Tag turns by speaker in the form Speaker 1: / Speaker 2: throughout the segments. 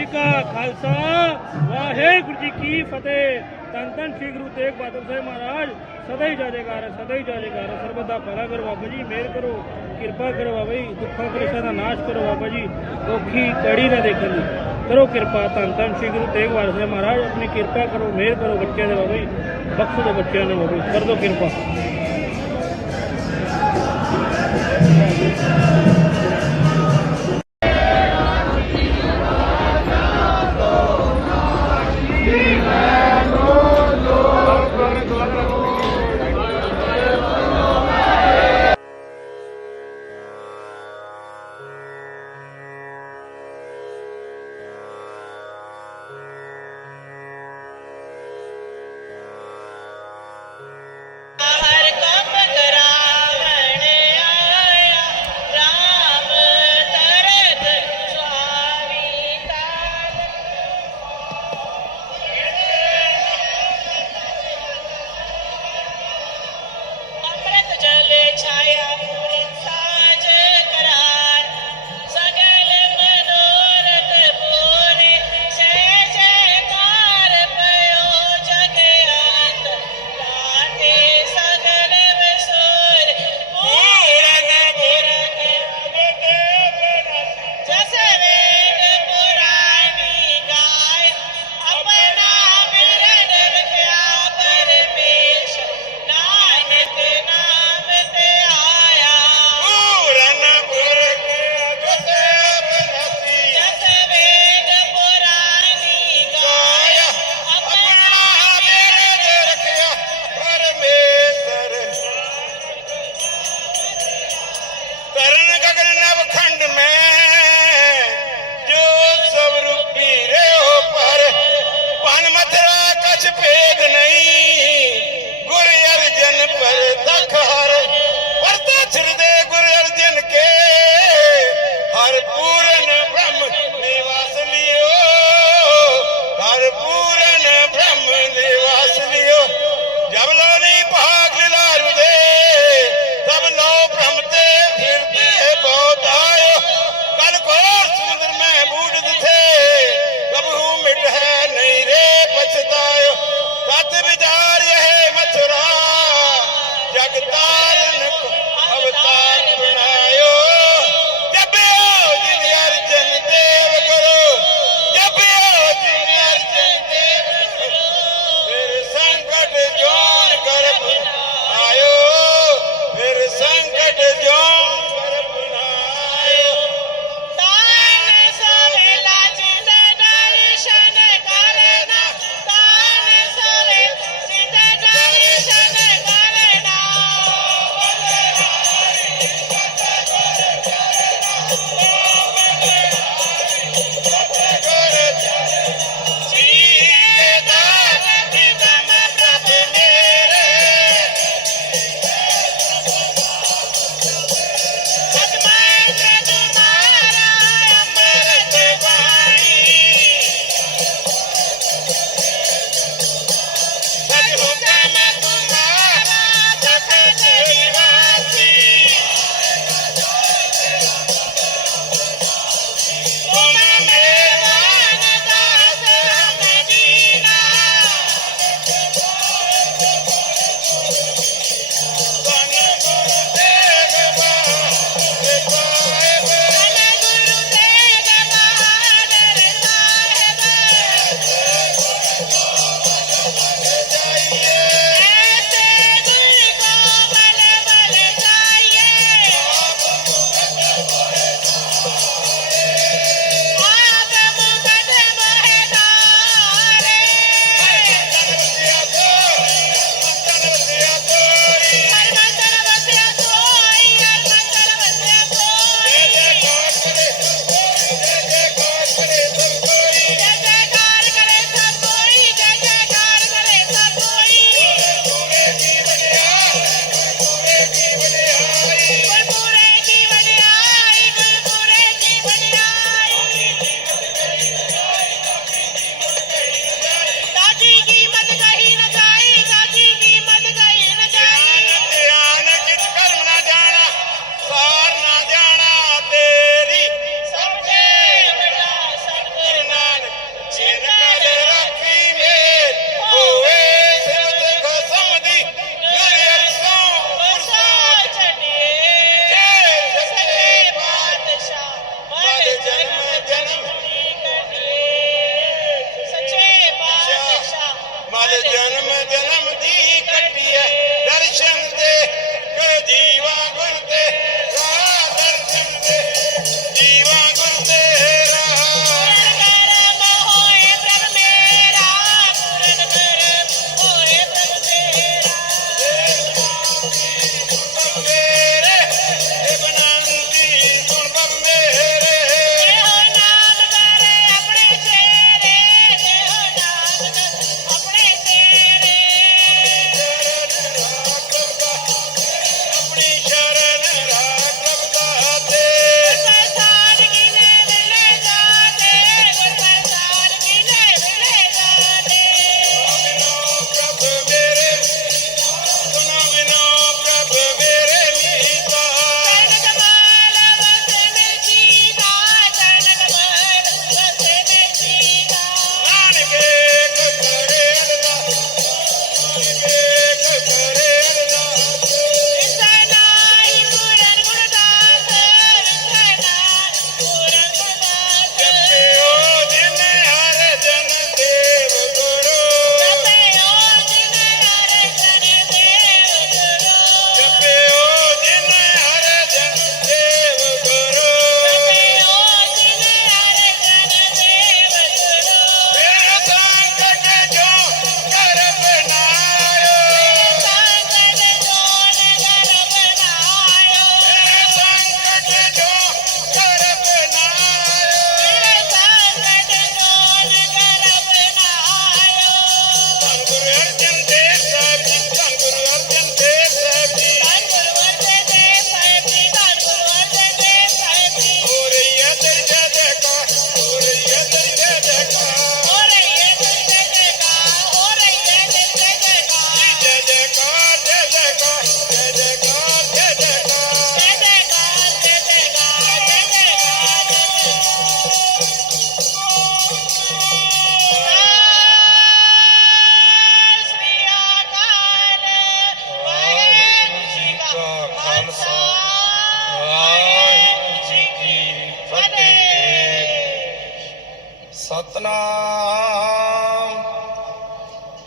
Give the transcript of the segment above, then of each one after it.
Speaker 1: ਜੀ ਕਾ ਖਾਲਸਾ, ਵਾਹਿਗੁਰੂ ਜੀ ਕੀ ਫਤਿਹ। ਤਨ ਤਨ ਸ੍ਰੀ ਗੁਰੂ ਤੇਗ ਬਹਾਦਰ ਸਾਹਿਬ ਮਹਾਰਾਜ, ਸਦਾ ਹੀ ਜਾਜੇਗਾ ਸਦਾ ਹੀ ਜਾਜੇਗਾ ਸਰਬਤ ਦਾ ਭਲਾ ਕਰੋ ਬਾਬਾ ਜੀ, ਮਿਹਰ ਕਰੋ, ਕਿਰਪਾ ਕਰੋ ਬਾਬਾ ਜੀ, ਦੁੱਖਾਂ ਕਲੇਸ਼ਾਂ ਦਾ ਨਾਸ਼ ਕਰੋ ਬਾਬਾ ਜੀ, ਔਖੀ ਕੜੀ ਨਾ ਦੇਖਣ ਦੀ। ਕਰੋ ਕਿਰਪਾ ਤਨ ਤਨ ਸ੍ਰੀ ਗੁਰੂ ਤੇਗ ਬਹਾਦਰ ਸਾਹਿਬ ਮਹਾਰਾਜ, ਆਪਣੀ ਕਿਰਪਾ ਕਰੋ, ਮਿਹਰ ਕਰੋ ਬੱਚਿਆਂ ਦੇ ਬਾਬਾ ਜੀ, ਬਖਸ਼ੋ ਦਿਓ ਬੱਚਿਆਂ ਨੂੰ ਬਾਬਾ ਜੀ, ਕਰ ਦਿਓ ਕਿਰਪਾ।
Speaker 2: ಬೇಕಾಗುತ್ತೆ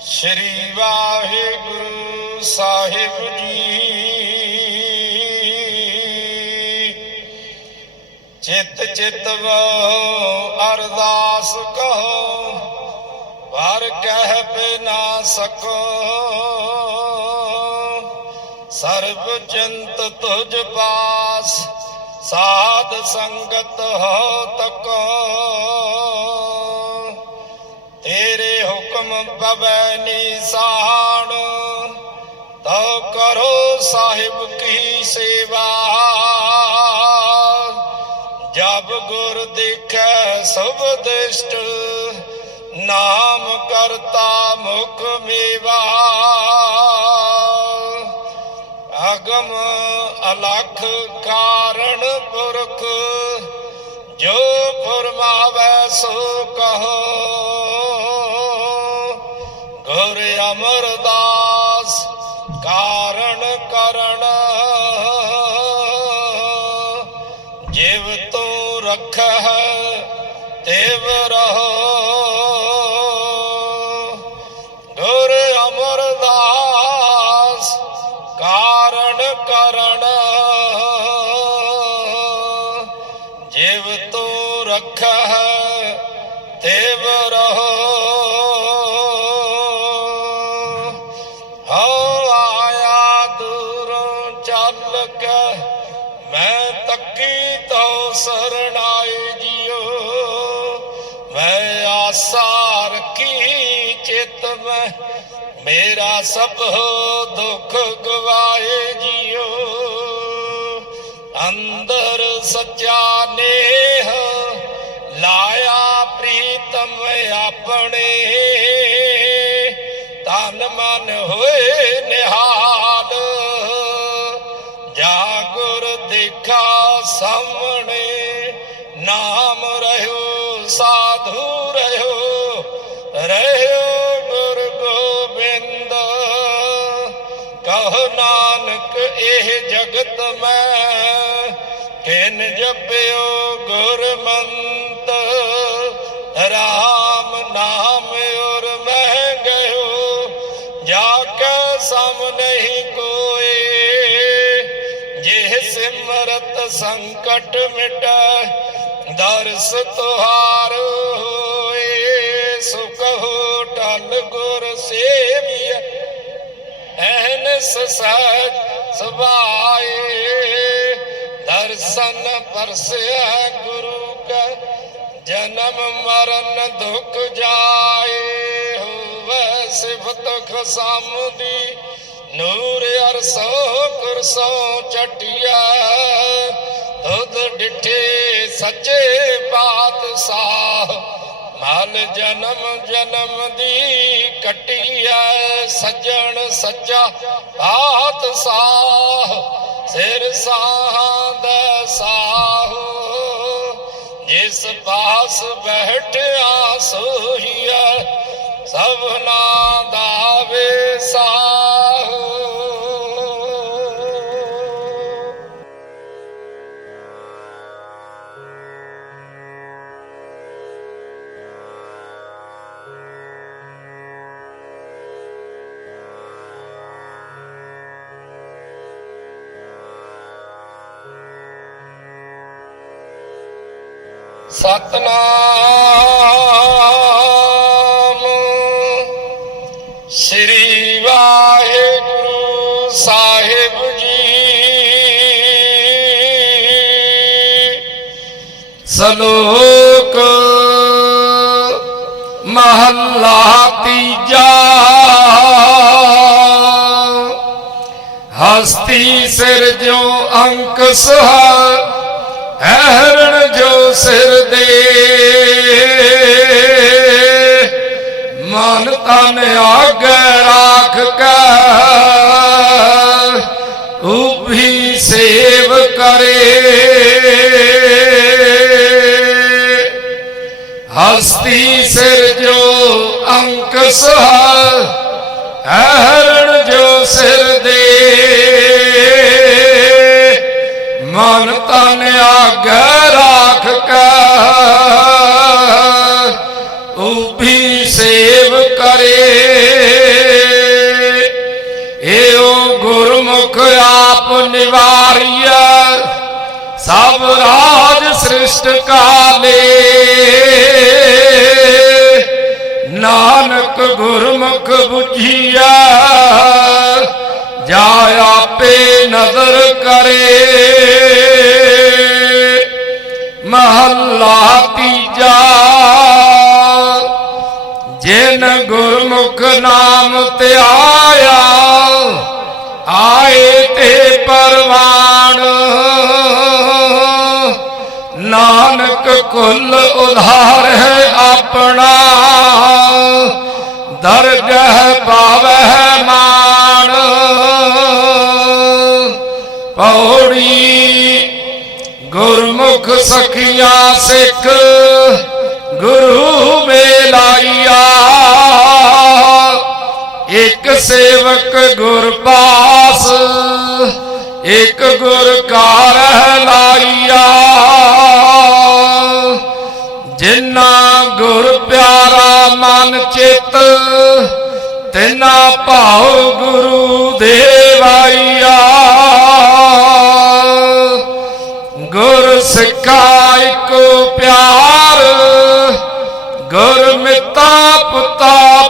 Speaker 2: ਸ੍ਰੀ ਵਾਹਿਗੁਰੂ ਸਾਹਿਬ ਜੀ। ਚਿਤ ਚਿਤ ਵੋ ਅਰਦਾਸ ਕਹੋ, ਪਰ ਕਹਿ ਪੇ ਨਾ ਸਕੋ। ਸਰਬ ਚਿੰਤ ਤੁਝ ਪਾਸ, ਸਾਧ ਸੰਗਤ ਹੋ ਤਕੋ। ਪਵੈ ਨਿਸਾਨ ਤੋ ਕਰੋ ਸਾਹਿਬ ਕੀ ਸੇਵਾ। ਜਬ ਗੁਰ ਦੇਖੈ ਸਭ ਦਿਸ਼ਟ, ਨਾਮ ਕਰਤਾ ਮੁਖ ਮੇਵਾ। ਅਗਮ ਅਲਖ ਕਾਰਣ ਪੁਰਖ, ਜੋ ਫਰਮਾਵੈ ਸੋ ਕਹੋ। ਤੂੰ ਰਖਹਿ ਤਿਵ ਰਹੋ। ਗੁਰ ਅਮਰਦਾਸ ਕਾਰਣ ਕਰਣ ਜਿਵ ਤੂੰ ਹੈ ਤਿਵ ਰਹੋ। ਹੋ ਆਇਆ ਦੂਰੋਂ ਚੱਲ ਕੇ, ਮੈਂ ਤੱਕੀ ਤੋ ਸਰਣਾਈ ਜਿਓ। ਮੈਂ ਆਸਾ ਰੱਖੀ ਚਿਤ ਮੈਂ, ਮੇਰਾ ਸਭ ਦੁੱਖ ਗਵਾਏ ਜਿਓ। ਅੰਦਰ ਸੱਚਾ ਨੇਹ ਲਾਇਆ ਪ੍ਰੀਤਮ ਆਪਣੇ। ਤਨ ਮਨ ਹੋਏ ਨਿਹਾਲ ਜਾ ਗੁਰ ਦੇਖਾ ਸਾਹਮਣੇ ਨਾਮ ਰਹਿਓ, ਸਾਧੂ ਰਹਿਓ ਰਹਿਓ ਗੁਰ ਗੋਬਿੰਦ। ਕਹ ਨਾਨਕ, ਇਹ ਜਗਤ ਮੈਂ ਕਿਨ ਜਪਿਓ ਗੁਰਮੰਤ ਸਿਮਰਤ ਸੰਕਟ ਮਿਟੈ, ਦਰਸ ਤੁਹਾਰ ਹੋਏ, ਸੁਖ ਹੋ ਟਲ ਗੁਰ ਸੇਵੀਐ। ਐਨਸ ਸਹਿਜ ਸੁਭਾਏ, ਦਰਸ਼ਨ ਪਰਸਿਆ ਗੁਰੂ ਕਾ, ਜਨਮ ਮਰਨ ਦੁਖ ਜਾਏ, ਹੋਵੇ ਸਿਫਤ ਖਸਮ ਦੀ ਨੂਰ ਅਰਸੋ ਕੁਰਸੋ ਚਟਿਆ ਤੁਧ ਡਿਠੇ ਸੱਚੇ ਪਾਤਸ਼ਾਹ। ਮਲ ਜਨਮ ਜਨਮ ਦੀ ਕਟਿਐ ਸੱਜਣ ਸੱਚਾ ਪਾਤਸ਼ਾਹ। ਸਿਰ ਸਾਹੰਦ ਸਾਹੋ, ਜਿਸ ਪਾਸ ਬੈਠਿਆ ਸੋਹੀਐ, ਸਭਨਾ ਦਾ ਸਤਨਾਮ। ਸ੍ਰੀ ਵਾਹਿਗੁਰੂ ਸਾਹਿਬ ਜੀ। ਸਲੋਕ ਮਹੱਲਾ ਤੀਜਾ। ਹਸਤੀ ਸਿਰ ਜੋ ਅੰਕ ਸਹ ਹੈਰਣ ਸਿਰ ਦੇ। ਮਨ ਤਨ ਆਗ ਰਾਖ ਕੇ ਉਭੀ ਸੇਵ ਕਰੇ। ਹਸਤੀ ਸਿਰ ਜੋ ਅੰਕ ਸਹ ਹਰਣ ਜੋ ਸਿਰ ਦੇ। ਮਨ ਤਨ ਉਭੀ ਸੇਵ ਕਰੇ। ਏਉ ਗੁਰਮੁਖ ਆਪ ਨਿਵਾਰੀਆ ਸਭ ਰਾਜ ਸ੍ਰਿਸ਼ਟ ਕਾਲੇ। ਨਾਨਕ ਗੁਰਮੁਖ ਬੁਝੀਆ ਜਾ ਆਪੇ ਨਦਰ ਕਰੇ। ਮਹੱਲਾ ਤੀਜਾ। ਜਿਨ ਗੁਰਮੁਖ ਨਾਮ ਤੇ ਆਇਆ, ਆਏ ਤੇ ਪਰਵਾਨ। ਨਾਨਕ ਕੁੱਲ ਉਧਾਰ ਹੈ ਆਪਣਾ ਦਰਗਹਿ ਪਾਵਹਿ ਮਾਣ ਪੌੜੀ ਗੁਰਮੁਖ ਸਖੀਆਂ ਸਿੱਖ ਗੁਰੂ ਮੇਲਾਈਆ। ਇੱਕ ਸੇਵਕ ਗੁਰ ਪਾਸ, ਇੱਕ ਗੁਰ ਕਾਰ ਲਾਈਆ। ਜਿਨਾ ਗੁਰ ਪਿਆਰਾ ਮਨ ਚਿਤ, ਤਿਨਾ ਭਾਉ ਗੁਰੂ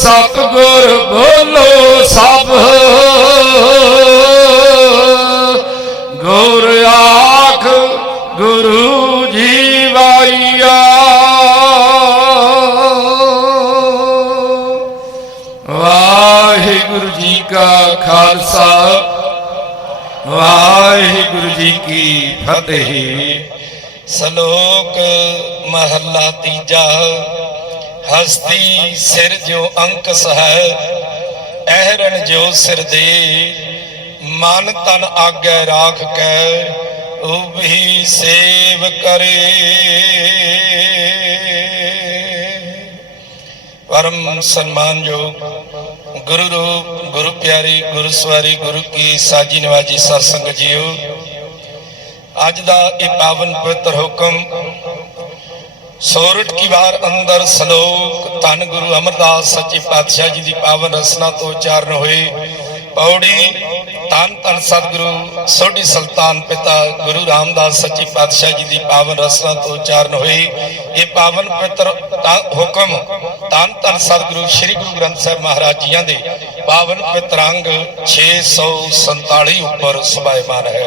Speaker 2: ਗੁਰ ਗੁਰ ਬੋਲੋ ਸਭ। ਗੁਰ ਆਖ ਗੁਰੂ ਜੀ ਜੀਵਾਈਆ ਵਾਹਿਗੁਰੂ ਜੀ ਕਾ ਖਾਲਸਾ, ਵਾਹਿਗੁਰੂ ਜੀ ਕੀ ਫਤਿਹ।
Speaker 3: ਸ਼ਲੋਕ ਮਹੱਲਾ ਤੀਜਾ। ਹਸਤੀ ਸਿਰ ਜੋ ਅੰਕਸ ਹੈ ਅਹਰਣ ਜੋ ਸਿਰ ਦੇ, ਮਨ ਤਨ ਆਗੇ ਰਾਖ ਕੇ ਉਭੀ ਸੇਵ ਕਰੇ। ਪਰਮ ਸਨਮਾਨਯੋਗ ਗੁਰੂ ਰੂਪ, ਗੁਰੂ ਪਿਆਰੀ, ਗੁਰੂ ਸਵਾਰੀ, ਗੁਰੂ ਕੀ ਸਾਜੀ ਨਵਾਜੀ ਸਤਸੰਗ ਜੀਓ। ਅੱਜ ਦਾ ਇਹ ਪਾਵਨ ਪਵਿੱਤਰ ਹੁਕਮ ਸੋਰਠ ਕੀ ਵਾਰ ਅੰਦਰ ਸ਼ਲੋਕ, ਧੰਨ ਗੁਰੂ ਅਮਰਦਾਸ ਸੱਚੇ ਪਾਤਸ਼ਾਹ ਜੀ ਦੀ ਪਾਵਨ ਰਸਨਾ ਤੋਂ ਉਚਾਰਨ ਹੋਏ। ਪੌੜੀ, ਧੰਨ ਧੰਨ ਸਤਿਗੁਰੂ, ਸੋਢੀ ਸੁਲਤਾਨ ਪਿਤਾ ਗੁਰੂ ਰਾਮਦਾਸ ਸੱਚੇ ਪਾਤਸ਼ਾਹ ਜੀ ਦੀ ਪਾਵਨ ਰਸਨਾ ਤੋਂ ਉਚਾਰਨ ਹੋਏ। ਇਹ ਪਾਵਨ ਪਵਿੱਤਰ ਹੁਕਮ, ਧੰਨ ਧੰਨ ਸਤਿਗੁਰੂ ਸ੍ਰੀ ਗੁਰੂ ਗ੍ਰੰਥ ਸਾਹਿਬ ਮਹਾਰਾਜ ਜੀਆਂ ਦੇ ਪਾਵਨ ਪਵਿੱਤਰ ਅੰਗ 647 ਉੱਪਰ ਸੁਭਾਇਮਾਨ ਹੈ।